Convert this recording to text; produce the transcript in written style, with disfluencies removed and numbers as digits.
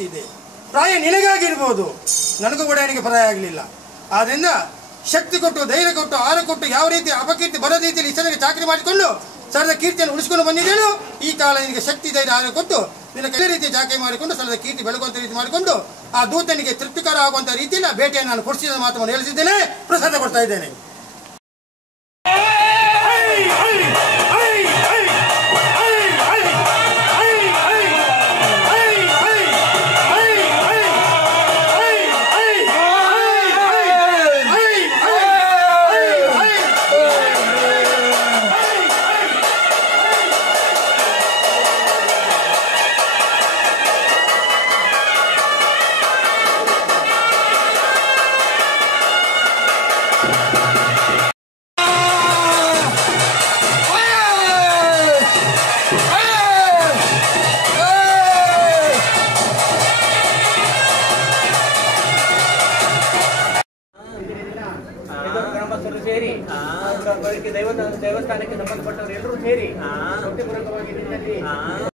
ಶಕ್ತಿ ಇದೆ. ಪ್ರಾಯ ನಿನಗಾಗಿರ್ಬೋದು, ನನಗೂ ಕೂಡ ನಿನಗೆ ಪ್ರಾಯ ಆಗಲಿಲ್ಲ. ಆದ್ರಿಂದ ಶಕ್ತಿ ಕೊಟ್ಟು, ಧೈರ್ಯ ಕೊಟ್ಟು, ಆಹಾರ ಕೊಟ್ಟು, ಯಾವ ರೀತಿ ಅಪಕೀರ್ತಿ ಬರೋ ರೀತಿಯಲ್ಲಿ ಇಷ್ಟರಿಗೆ ಚಾಕರಿ ಮಾಡಿಕೊಂಡು ಸ್ಥಳದ ಕೀರ್ತಿಯನ್ನು ಉಳಿಸಿಕೊಂಡು ಬಂದಿದ್ದೇನು. ಈ ಕಾಲ ನಿನಗೆ ಶಕ್ತಿ, ಧೈರ್ಯ, ಆಹಾರ ಕೊಟ್ಟು ನಿನ್ನ ಕೈ ರೀತಿ ಚಾಕರಿ ಮಾಡಿಕೊಂಡು ಸ್ಥಳದ ಕೀರ್ತಿ ಬೆಳಗುವಂತ ರೀತಿ ಮಾಡಿಕೊಂಡು ಆ ದೂತನಿಗೆ ತೃಪ್ತಿಕರ ಆಗುವಂತ ರೀತಿಯಲ್ಲಿ ಭೇಟಿಯನ್ನು ನಾನು ಕೊಡಿಸಿದ ಮಾತನ್ನು ಹೇಳಿಸಿದ್ದೇನೆ, ಪ್ರಸಾದ ಕೊಡ್ತಾ ಇದ್ದೇನೆ. ಸೇರಿ ದೇವಸ್ಥಾನಕ್ಕೆ ಸಂಬಂಧಪಟ್ಟವರು ಎಲ್ಲರೂ ಸೇರಿ